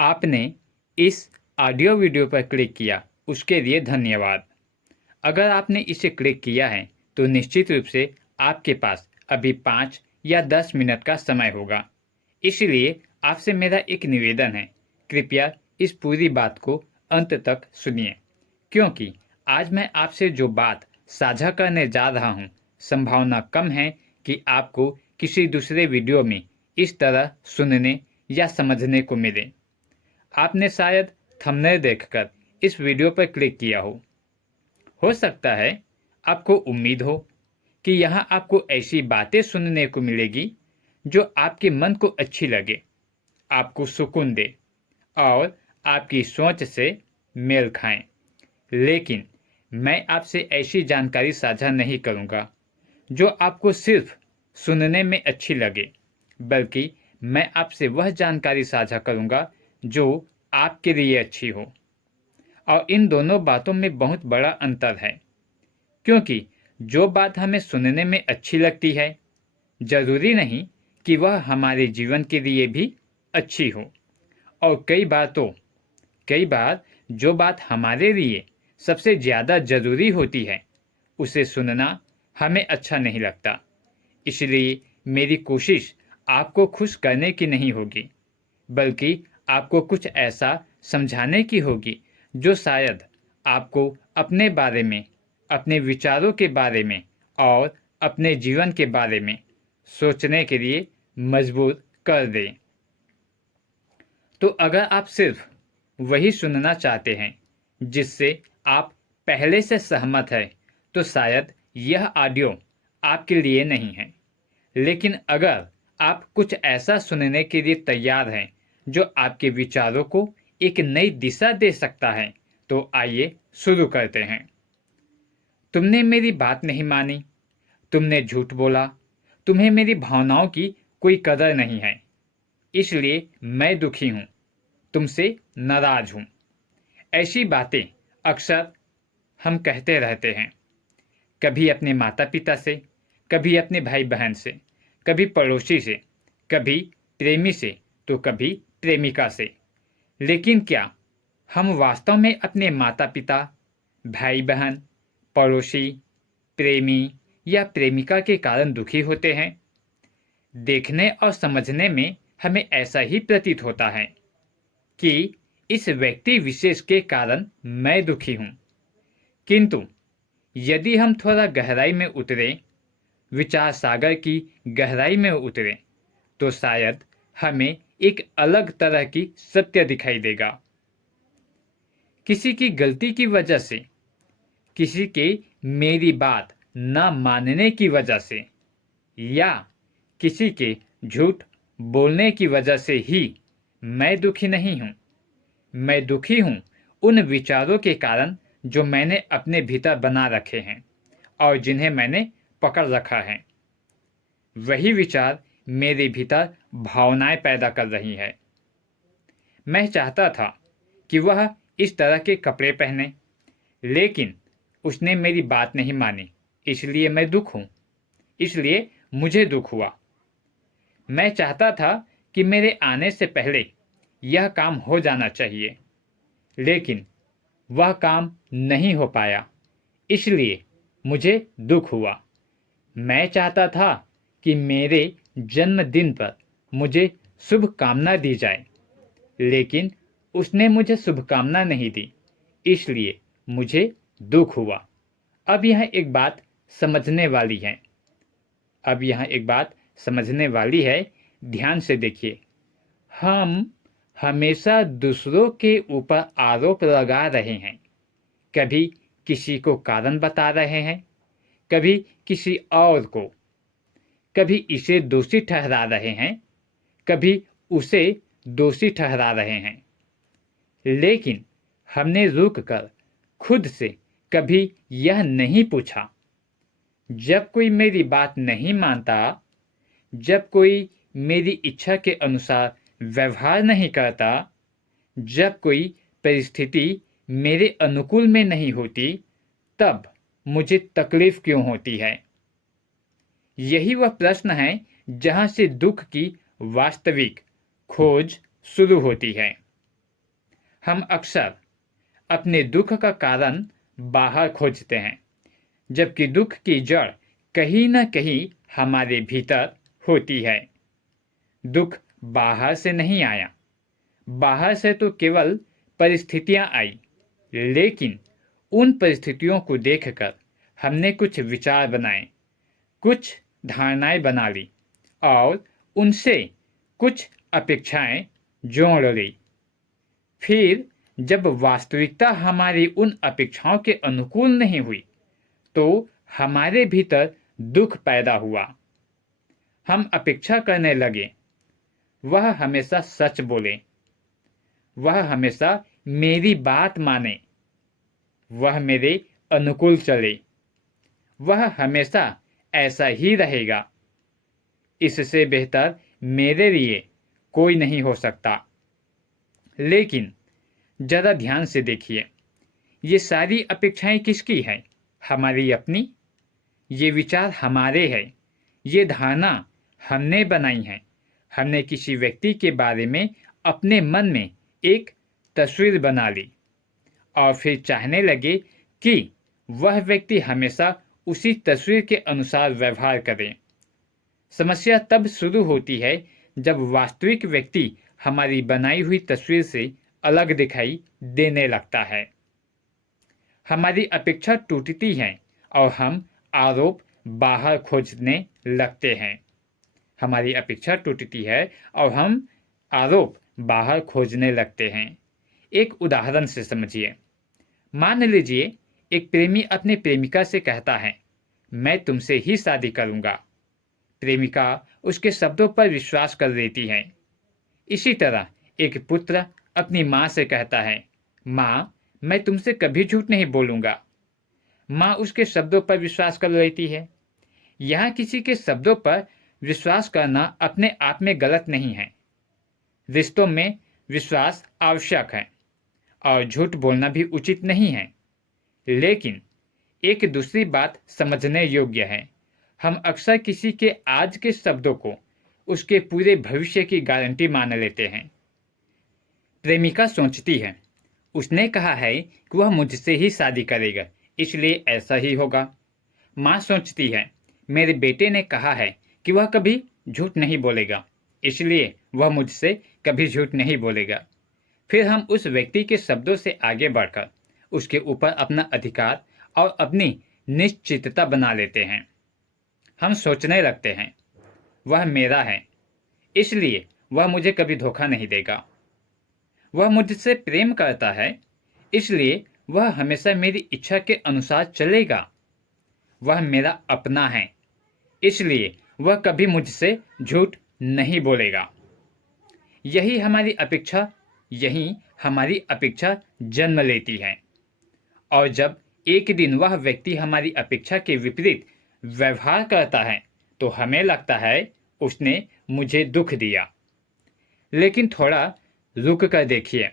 आपने इस audio video पर क्लिक किया उसके लिए धन्यवाद। अगर आपने इसे क्लिक किया है तो निश्चित रूप से आपके पास अभी 5 या 10 मिनट का समय होगा। इसलिए आपसे मेरा एक निवेदन है, कृपया इस पूरी बात को अंत तक सुनिए, क्योंकि आज मैं आपसे जो बात साझा करने जा रहा हूँ, संभावना कम है कि आपको किसी दूसरे वीडियो में इस तरह सुनने या समझने को मिले। आपने शायद थंबनेल देखकर इस वीडियो पर क्लिक किया हो सकता है आपको उम्मीद हो कि यहाँ आपको ऐसी बातें सुनने को मिलेगी जो आपके मन को अच्छी लगे, आपको सुकून दे और आपकी सोच से मेल खाएं। लेकिन मैं आपसे ऐसी जानकारी साझा नहीं करूंगा जो आपको सिर्फ सुनने में अच्छी लगे, बल्कि मैं आपसे वह जानकारी साझा करूंगा जो आपके लिए अच्छी हो। और इन दोनों बातों में बहुत बड़ा अंतर है, क्योंकि जो बात हमें सुनने में अच्छी लगती है, जरूरी नहीं कि वह हमारे जीवन के लिए भी अच्छी हो। और कई बार जो बात हमारे लिए सबसे ज़्यादा ज़रूरी होती है, उसे सुनना हमें अच्छा नहीं लगता। इसलिए मेरी कोशिश आपको खुश करने की नहीं होगी, बल्कि आपको कुछ ऐसा समझाने की होगी जो शायद आपको अपने बारे में, अपने विचारों के बारे में और अपने जीवन के बारे में सोचने के लिए मजबूर कर दे। तो अगर आप सिर्फ वही सुनना चाहते हैं जिससे आप पहले से सहमत हैं, तो शायद यह ऑडियो आपके लिए नहीं है। लेकिन अगर आप कुछ ऐसा सुनने के लिए तैयार हैं जो आपके विचारों को एक नई दिशा दे सकता है, तो आइए शुरू करते हैं। तुमने मेरी बात नहीं मानी, तुमने झूठ बोला, तुम्हें मेरी भावनाओं की कोई कदर नहीं है, इसलिए मैं दुखी हूं, तुमसे नाराज हूं। ऐसी बातें अक्सर हम कहते रहते हैं, कभी अपने माता पिता से, कभी अपने भाई बहन से, कभी पड़ोसी से, कभी प्रेमी से, तो कभी प्रेमिका से। लेकिन क्या हम वास्तव में अपने माता पिता, भाई बहन, पड़ोसी, प्रेमी या प्रेमिका के कारण दुखी होते हैं? देखने और समझने में हमें ऐसा ही प्रतीत होता है कि इस व्यक्ति विशेष के कारण मैं दुखी हूं। किंतु यदि हम थोड़ा गहराई में उतरे, विचार सागर की गहराई में उतरे, तो शायद हमें एक अलग तरह की सत्य दिखाई देगा। किसी की गलती की वजह से, किसी के मेरी बात न मानने की वजह से, या किसी के झूठ बोलने की वजह से ही मैं दुखी नहीं हूं। मैं दुखी हूं उन विचारों के कारण जो मैंने अपने भीतर बना रखे हैं और जिन्हें मैंने पकड़ रखा है। वही विचार मेरे भीतर भावनाएं पैदा कर रही है। मैं चाहता था कि वह इस तरह के कपड़े पहने, लेकिन उसने मेरी बात नहीं मानी, इसलिए मैं दुख हूं, इसलिए मुझे दुख हुआ। मैं चाहता था कि मेरे आने से पहले यह काम हो जाना चाहिए, लेकिन वह काम नहीं हो पाया, इसलिए मुझे दुख हुआ। मैं चाहता था कि मेरे जन्मदिन पर मुझे शुभकामना दी जाए, लेकिन उसने मुझे शुभकामना नहीं दी, इसलिए मुझे दुख हुआ। अब यह एक बात समझने वाली है। अब यहाँ एक बात समझने वाली है, ध्यान से देखिए। हम हमेशा दूसरों के ऊपर आरोप लगा रहे हैं। कभी किसी को कारण बता रहे हैं, कभी किसी और को, कभी इसे दोषी ठहरा रहे हैं, कभी उसे दोषी ठहरा रहे हैं। लेकिन हमने रुककर खुद से कभी यह नहीं पूछा, जब कोई मेरी बात नहीं मानता, जब कोई मेरी इच्छा के अनुसार व्यवहार नहीं करता, जब कोई परिस्थिति मेरे अनुकूल में नहीं होती, तब मुझे तकलीफ क्यों होती है? यही वह प्रश्न है जहां से दुख की वास्तविक खोज शुरू होती है। हम अक्सर अपने दुख का कारण बाहर खोजते हैं, जबकि दुख की जड़ कहीं न कहीं हमारे भीतर होती है। दुख बाहर से नहीं आया, बाहर से तो केवल परिस्थितियां आई, लेकिन उन परिस्थितियों को देखकर हमने कुछ विचार बनाए, कुछ धारणाएं बना ली और उनसे कुछ अपेक्षाएं जोड़ ली। फिर जब वास्तविकता हमारी उन अपेक्षाओं के अनुकूल नहीं हुई, तो हमारे भीतर दुख पैदा हुआ। हम अपेक्षा करने लगे, वह हमेशा सच बोले, वह हमेशा मेरी बात माने, वह मेरे अनुकूल चले, वह हमेशा ऐसा ही रहेगा, इससे बेहतर मेरे लिए कोई नहीं हो सकता। लेकिन जरा ध्यान से देखिए, ये सारी अपेक्षाएं किसकी हैं? हमारी अपनी। ये विचार हमारे हैं, ये धारणा हमने बनाई है। हमने किसी व्यक्ति के बारे में अपने मन में एक तस्वीर बना ली और फिर चाहने लगे कि वह व्यक्ति हमेशा उसी तस्वीर के अनुसार व्यवहार करे। समस्या तब शुरू होती है जब वास्तविक व्यक्ति हमारी बनाई हुई तस्वीर से अलग दिखाई देने लगता है। हमारी अपेक्षा टूटती है और हम आरोप बाहर खोजने लगते हैं। हमारी अपेक्षा टूटती है और हम आरोप बाहर खोजने लगते हैं। एक उदाहरण से समझिए। मान लीजिए एक प्रेमी अपनी प्रेमिका से कहता है, मैं तुमसे ही शादी करूंगा। प्रेमिका उसके शब्दों पर विश्वास कर लेती है। इसी तरह एक पुत्र अपनी माँ से कहता है, माँ मैं तुमसे कभी झूठ नहीं बोलूंगा। माँ उसके शब्दों पर विश्वास कर लेती है। यहाँ किसी के शब्दों पर विश्वास करना अपने आप में गलत नहीं है। रिश्तों में विश्वास आवश्यक है और झूठ बोलना भी उचित नहीं है। लेकिन एक दूसरी बात समझने योग्य है। हम अक्सर किसी के आज के शब्दों को उसके पूरे भविष्य की गारंटी मान लेते हैं। प्रेमिका सोचती है, उसने कहा है कि वह मुझसे ही शादी करेगा, इसलिए ऐसा ही होगा। माँ सोचती है, मेरे बेटे ने कहा है कि वह कभी झूठ नहीं बोलेगा, इसलिए वह मुझसे कभी झूठ नहीं बोलेगा। फिर हम उस व्यक्ति के शब्दों से आगे बढ़कर उसके ऊपर अपना अधिकार और अपनी निश्चितता बना लेते हैं। हम सोचने लगते हैं, वह मेरा है, इसलिए वह मुझे कभी धोखा नहीं देगा। वह मुझसे प्रेम करता है, इसलिए वह हमेशा मेरी इच्छा के अनुसार चलेगा। वह मेरा अपना है, इसलिए वह कभी मुझसे झूठ नहीं बोलेगा। यही हमारी अपेक्षा जन्म लेती है। और जब एक दिन वह व्यक्ति हमारी अपेक्षा के विपरीत व्यवहार करता है, तो हमें लगता है उसने मुझे दुख दिया। लेकिन थोड़ा रुक कर देखिए,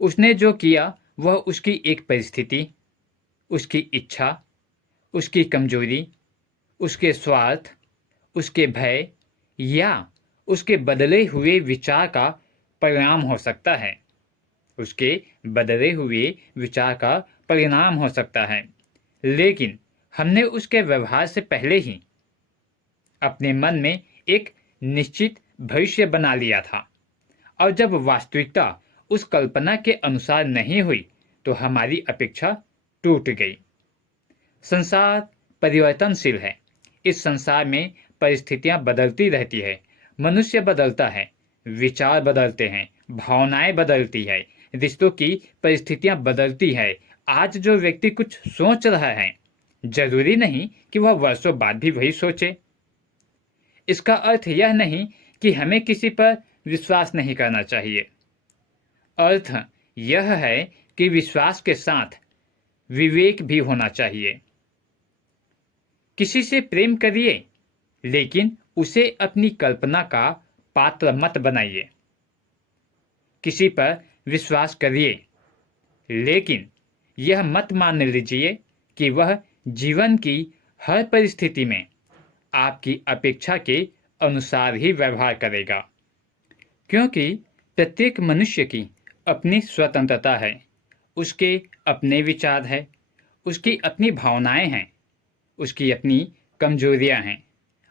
उसने जो किया वह उसकी एक परिस्थिति, उसकी इच्छा, उसकी कमजोरी, उसके स्वार्थ, उसके भय या उसके बदले हुए विचार का परिणाम हो सकता है। उसके बदले हुए विचार का परिणाम हो सकता है। लेकिन हमने उसके व्यवहार से पहले ही अपने मन में एक निश्चित भविष्य बना लिया था, और जब वास्तविकता उस कल्पना के अनुसार नहीं हुई, तो हमारी अपेक्षा टूट गई। संसार परिवर्तनशील है। इस संसार में परिस्थितियां बदलती रहती है, मनुष्य बदलता है, विचार बदलते हैं, भावनाएं बदलती है, रिश्तों की परिस्थितियां बदलती है। आज जो व्यक्ति कुछ सोच रहा है, जरूरी नहीं कि वह वर्षों बाद भी वही सोचे। इसका अर्थ यह नहीं कि हमें किसी पर विश्वास नहीं करना चाहिए। अर्थ यह है कि विश्वास के साथ विवेक भी होना चाहिए। किसी से प्रेम करिए, लेकिन उसे अपनी कल्पना का पात्र मत बनाइए। किसी पर विश्वास करिए, लेकिन यह मत मान लीजिए कि वह जीवन की हर परिस्थिति में आपकी अपेक्षा के अनुसार ही व्यवहार करेगा, क्योंकि प्रत्येक मनुष्य की अपनी स्वतंत्रता है, उसके अपने विचार हैं, उसकी अपनी भावनाएं हैं, उसकी अपनी कमजोरियां हैं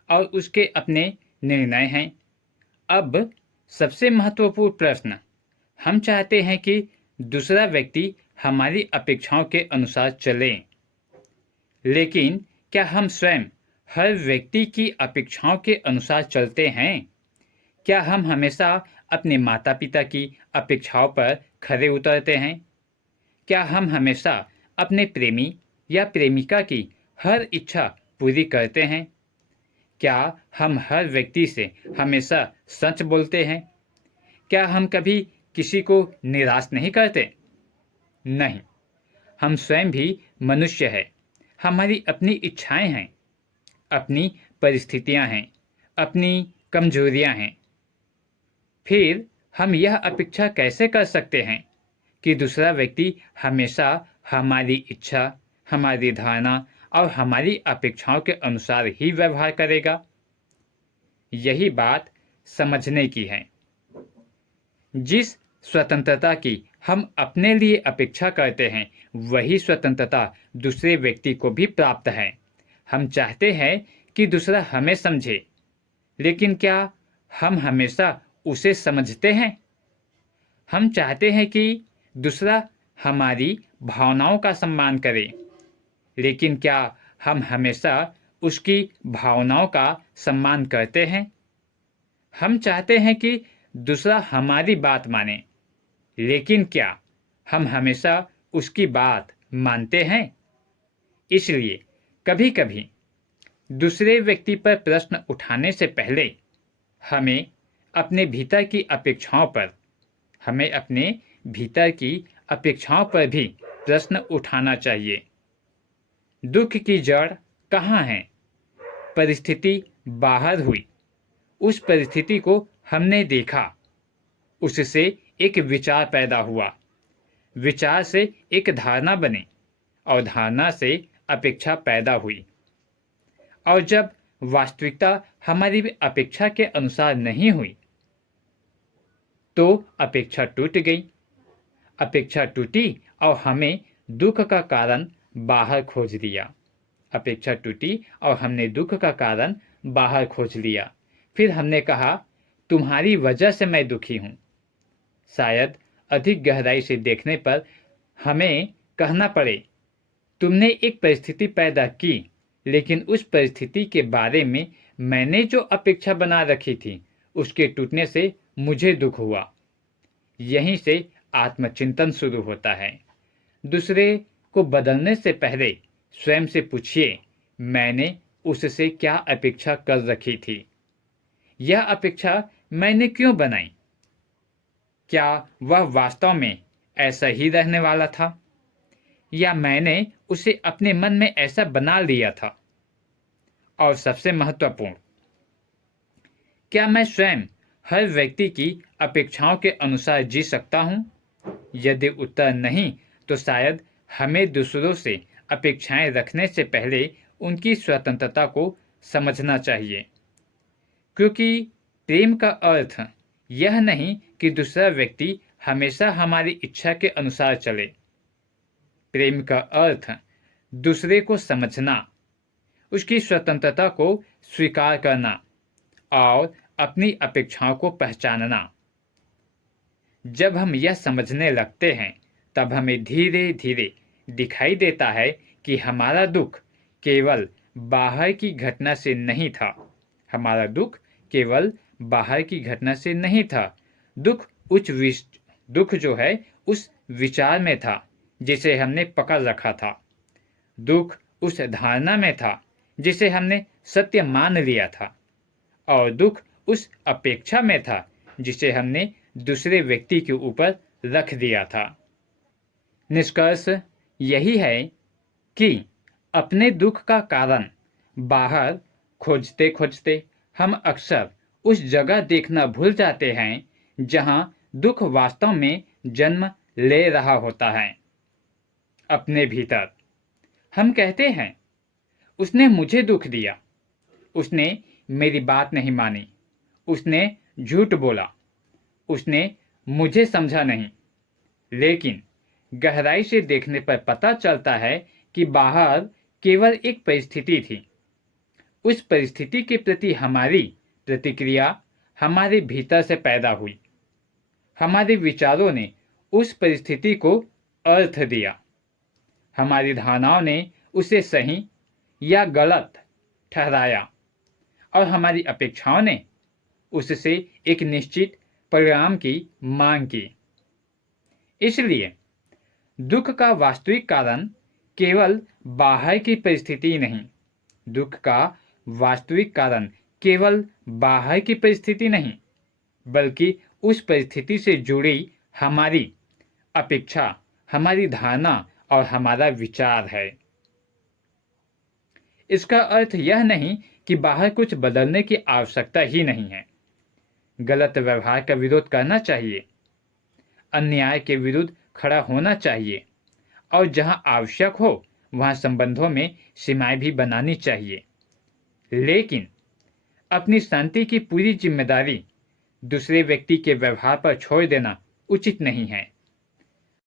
और उसके अपने निर्णय हैं। अब सबसे महत्वपूर्ण प्रश्न, हम चाहते हैं कि दूसरा व्यक्ति हमारी अपेक्षाओं के अनुसार चले, लेकिन क्या हम स्वयं हर व्यक्ति की अपेक्षाओं के अनुसार चलते हैं? क्या हम हमेशा अपने माता पिता की अपेक्षाओं पर खरे उतरते हैं? क्या हम हमेशा अपने प्रेमी या प्रेमिका की हर इच्छा पूरी करते हैं? क्या हम हर व्यक्ति से हमेशा सच बोलते हैं? क्या हम कभी किसी को निराश नहीं करते? नहीं, हम स्वयं भी मनुष्य हैं। हमारी अपनी इच्छाएं हैं, अपनी परिस्थितियां हैं, अपनी कमजोरियां हैं। फिर हम यह अपेक्षा कैसे कर सकते हैं कि दूसरा व्यक्ति हमेशा हमारी इच्छा, हमारी धारणा और हमारी अपेक्षाओं के अनुसार ही व्यवहार करेगा? यही बात समझने की है। जिस स्वतंत्रता की हम अपने लिए अपेक्षा करते हैं, वही स्वतंत्रता दूसरे व्यक्ति को भी प्राप्त है। हम चाहते हैं कि दूसरा हमें समझे, लेकिन क्या हम हमेशा उसे समझते हैं? हम चाहते हैं कि दूसरा हमारी भावनाओं का सम्मान करे, लेकिन क्या हम हमेशा उसकी भावनाओं का सम्मान करते हैं? हम चाहते हैं कि दूसरा हमारी बात माने, लेकिन क्या हम हमेशा उसकी बात मानते हैं? इसलिए कभी-कभी दूसरे व्यक्ति पर प्रश्न उठाने से पहले हमें अपने भीतर की अपेक्षाओं पर भी प्रश्न उठाना चाहिए। दुख की जड़ कहाँ है? परिस्थिति बाहर हुई, उस परिस्थिति को हमने देखा, उससे एक विचार पैदा हुआ, विचार से एक धारणा बनी और धारणा से अपेक्षा पैदा हुई, और जब वास्तविकता हमारी अपेक्षा के अनुसार नहीं हुई तो अपेक्षा टूट गई। अपेक्षा टूटी और हमें दुख का कारण बाहर खोज लिया। अपेक्षा टूटी और हमने दुख का कारण बाहर खोज लिया। फिर हमने कहा, तुम्हारी वजह से मैं दुखी हूं। शायद अधिक गहराई से देखने पर हमें कहना पड़े, तुमने एक परिस्थिति पैदा की, लेकिन उस परिस्थिति के बारे में मैंने जो अपेक्षा बना रखी थी, उसके टूटने से मुझे दुख हुआ। यहीं से आत्मचिंतन शुरू होता है। दूसरे को बदलने से पहले स्वयं से पूछिए, मैंने उससे क्या अपेक्षा कर रखी थी? यह अपेक्षा मैंने क्यों बनाई? क्या वह वास्तव में ऐसा ही रहने वाला था, या मैंने उसे अपने मन में ऐसा बना लिया था? और सबसे महत्वपूर्ण, क्या मैं स्वयं हर व्यक्ति की अपेक्षाओं के अनुसार जी सकता हूं? यदि उत्तर नहीं, तो शायद हमें दूसरों से अपेक्षाएं रखने से पहले उनकी स्वतंत्रता को समझना चाहिए, क्योंकि प्रेम का अर्थ यह नहीं कि दूसरा व्यक्ति हमेशा हमारी इच्छा के अनुसार चले। प्रेम का अर्थ दूसरे को समझना, उसकी स्वतंत्रता को स्वीकार करना और अपनी अपेक्षाओं को पहचानना। जब हम यह समझने लगते हैं, तब हमें धीरे धीरे दिखाई देता है कि हमारा दुख केवल बाहर की घटना से नहीं था। हमारा दुख केवल बाहर की घटना से नहीं था। दुख जो है उस विचार में था जिसे हमने पकड़ रखा था। दुख उस धारणा में था जिसे हमने सत्य मान लिया था, और दुख उस अपेक्षा में था जिसे हमने दूसरे व्यक्ति के ऊपर रख दिया था। निष्कर्ष यही है कि अपने दुख का कारण बाहर खोजते खोजते हम अक्सर उस जगह देखना भूल जाते हैं जहां दुख वास्तव में जन्म ले रहा होता है, अपने भीतर। हम कहते हैं, उसने मुझे दुख दिया, उसने मेरी बात नहीं मानी, उसने झूठ बोला, उसने मुझे समझा नहीं। लेकिन गहराई से देखने पर पता चलता है कि बाहर केवल एक परिस्थिति थी। उस परिस्थिति के प्रति हमारी प्रतिक्रिया हमारे भीतर से पैदा हुई। हमारे विचारों ने उस परिस्थिति को अर्थ दिया। हमारी धारणाओं ने उसे सही या गलत ठहराया और हमारी अपेक्षाओं ने उससे एक निश्चित परिणाम की मांग की। इसलिए दुख का वास्तविक कारण केवल बाहर की परिस्थिति नहीं, दुख का वास्तविक कारण केवल बाहर की परिस्थिति नहीं, बल्कि उस परिस्थिति से जुड़ी हमारी अपेक्षा, हमारी धारणा और हमारा विचार है। इसका अर्थ यह नहीं कि बाहर कुछ बदलने की आवश्यकता ही नहीं है। गलत व्यवहार का विरोध करना चाहिए, अन्याय के विरुद्ध खड़ा होना चाहिए और जहां आवश्यक हो वहां संबंधों में सीमाएं भी बनानी चाहिए। लेकिन अपनी शांति की पूरी जिम्मेदारी दूसरे व्यक्ति के व्यवहार पर छोड़ देना उचित नहीं है।